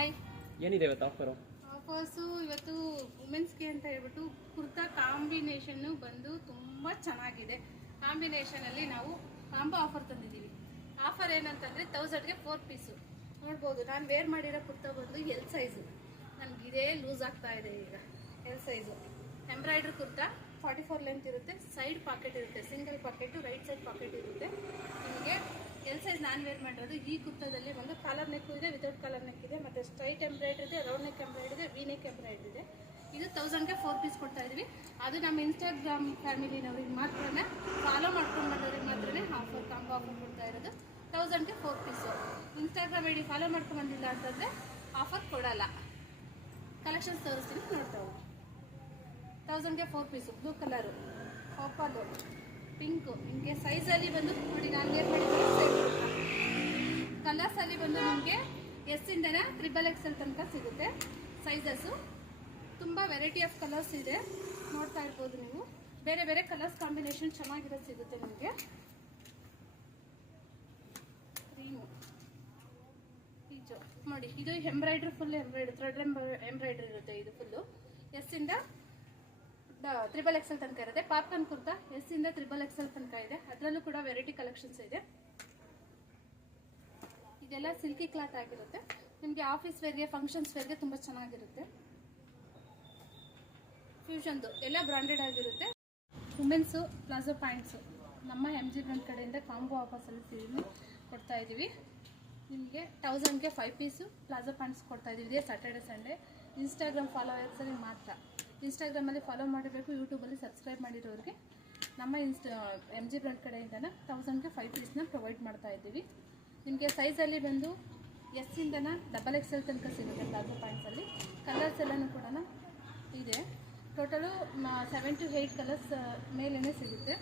Hi, ಏನಿದೆ ಇವತ್ತು offer? Offers ಇವತ್ತು ವುಮೆನ್ಸ್ಗೆ ಅಂತ ಹೇಳ್ಬಿಟ್ಟು ಕುರ್ತಾ ಕಾಂಬಿನೇಷನ್ನು ಬಂದು ತುಂಬ ಚೆನ್ನಾಗಿದೆ. ಕಾಂಬಿನೇಷನಲ್ಲಿ ನಾವು ಕಾಂಬೋ ಆಫರ್ ತಂದಿದ್ದೀವಿ. ಆಫರ್ ಏನಂತಂದರೆ 1000ಗೆ 4 ಪೀಸು ನೋಡ್ಬೋದು. ನಾನು ವೇರ್ ಮಾಡಿರೋ ಕುರ್ತಾ ಬಂದು ಎಲ್ ಸೈಜು, ನನಗಿದೇ ಲೂಸ್ ಆಗ್ತಾ ಇದೆ ಈಗ. L size embroidery kurta 44 length ಇರುತ್ತೆ, ಸೈಡ್ ಪಾಕೆಟ್ ಇರುತ್ತೆ, single pocket, right side packet ಇರುತ್ತೆ. ನಿಮಗೆ ಎಲ್ ಸೈಜ್ ನಾನು ವೇರ್ ಮಾಡಿರೋದು. ಈ ಕುರ್ತಾದಲ್ಲಿ ಒಂದು ಕಾಲರ್ ನೆಕ್ಕು ಇದೆ, ವಿತೌಟ್ ಕಾಲರ್ ನೆಕ್ ಇದೆ, ಮತ್ತು ಸ್ಟ್ರೈಟ್ ಎಂಬ್ರಾಯ್ಡ್ರಿ ಇದೆ, ರೌಂಡ್ ನೆಕ್ ಎಂಬ್ರಾಯ್ಡ್ರಿ ಇದೆ, ವಿ ನೆಕ್ ಎಂಬ್ರಾಯ್ಡ್ರಿ ಇದೆ. ಇದು 1000ಗೆ 4 ಪೀಸ್ ಕೊಡ್ತಾ ಇದೀವಿ. ಅದು ನಮ್ಮ ಇನ್ಸ್ಟಾಗ್ರಾಮ್ ಫ್ಯಾಮಿಲಿನವ್ರಿಗೆ ಮಾತ್ರನೇ ಫಾಲೋ ಮಾಡ್ಕೊಂಡು ಬಂದವ್ರಿಗೆ ಮಾತ್ರನೇ ಆಫರ್, ಕಾಂಬೋ ಆಫರ್ ಕೊಡ್ತಾ ಇರೋದು. 1000ಗೆ 4 ಪೀಸು. ಇನ್ಸ್ಟಾಗ್ರಾಮ್ ಐಡಿ ಫಾಲೋ ಮಾಡ್ಕೊಂಡು ಬಂದಿಲ್ಲ ಅಂತಂದರೆ ಆಫರ್ ಕೊಡಲ್ಲ. ಕಲೆಕ್ಷನ್ಸ್ ತೋರಿಸ್ತೀನಿ, ನೋಡ್ತಾ ಹೋಗಿ. 1000ಗೆ 4 piece, blue colour, purple, pink. ನಿಮಗೆ ಸೈಜಲ್ಲಿ ಬಂದು ನೋಡಿ, ನಾನು ವೇರ್ ಮಾಡಿದ್ದೀನಿ. ಕಲರ್ಸಲ್ಲಿ ಬಂದು ನಿಮಗೆ ಎಸ್ಸಿಂದನೇ XXL ತನಕ ಸಿಗುತ್ತೆ ಸೈಜಸ್ಸು. ತುಂಬ ವೆರೈಟಿ ಆಫ್ ಕಲರ್ಸ್ ಇದೆ, ನೋಡ್ತಾ ಇರ್ಬೋದು ನೀವು. ಬೇರೆ ಬೇರೆ ಕಲರ್ಸ್ ಕಾಂಬಿನೇಷನ್ ಚೆನ್ನಾಗಿರೋದು ಸಿಗುತ್ತೆ ನಿಮಗೆ. ಕ್ರೀಮು, ಪೀಚು ನೋಡಿ, ಇದು embroidery, full embroidery, thread embroidery ಇರುತ್ತೆ. ಇದು ಫುಲ್ಲು ಎಸ್ಸಿಂದ XXL ತನಕ ಇರುತ್ತೆ. ಪಾಪ್ಕಾರ್ನ್ ಕುರ್ತಾ ಎಸ್ಸಿಂದ XXL ತನಕ ಇದೆ. ಅದರಲ್ಲೂ ಕೂಡ ವೆರೈಟಿ ಕಲೆಕ್ಷನ್ಸ್ ಇದೆ. ಇದೆಲ್ಲ ಸಿಲ್ಕಿ ಕ್ಲಾತ್ ಆಗಿರುತ್ತೆ. ನಿಮಗೆ ಆಫೀಸ್ ವೇರ್ಗೆ, ಫಂಕ್ಷನ್ಸ್ ವೇರ್ಗೆ ತುಂಬ ಚೆನ್ನಾಗಿರುತ್ತೆ. ಫ್ಯೂಷನ್ದು ಎಲ್ಲ ಬ್ರಾಂಡೆಡ್ ಆಗಿರುತ್ತೆ. ವುಮೆನ್ಸು ಪ್ಲಾಜೋ ಪ್ಯಾಂಟ್ಸು ನಮ್ಮ MG ಬ್ರ್ಯಾಂಡ್ ಕಡೆಯಿಂದ ಕಾಂಬೋ ಆಫರ್ಸಲ್ಲಿ ಕೊಡ್ತಾ ಇದ್ದೀವಿ. ನಿಮಗೆ 1000ಗೆ 5 ಪೀಸು ಪ್ಲಾಜೋ ಪ್ಯಾಂಟ್ಸ್ ಕೊಡ್ತಾ ಇದ್ದೀವಿ. ಇದೇ ಸ್ಯಾಟರ್ಡೆ ಸಂಡೇ. ಇನ್ಸ್ಟಾಗ್ರಾಮ್ ಫಾಲೋವರ್ಸಲ್ಲಿ ಮಾತ್ರ. ಇನ್ಸ್ಟಾಗ್ರಾಮಲ್ಲಿ ಫಾಲೋ ಮಾಡಬೇಕು, ಯೂಟ್ಯೂಬಲ್ಲಿ ಸಬ್ಸ್ಕ್ರೈಬ್ ಮಾಡಿರೋರಿಗೆ ನಮ್ಮ MG ಬ್ರ್ಯಾಂಡ್ ಕಡೆಯಿಂದನ 1000ಗೆ 5 ಪೀಸ್ನ ಪ್ರೊವೈಡ್ ಮಾಡ್ತಾ ಇದ್ದೀವಿ. ನಿಮಗೆ ಸೈಜಲ್ಲಿ ಬಂದು ಎಸ್ಸಿಂದನ XXL ತನಕ ಸಿಗುತ್ತೆ ಪ್ಲಾಜೋ ಪ್ಯಾಂಟ್ಸಲ್ಲಿ. ಕಲರ್ಸ್ ಎಲ್ಲನೂ ಕೂಡ ಇದೆ. ಟೋಟಲು 7 to 8 ಕಲರ್ಸ್ ಮೇಲೇ ಸಿಗುತ್ತೆ.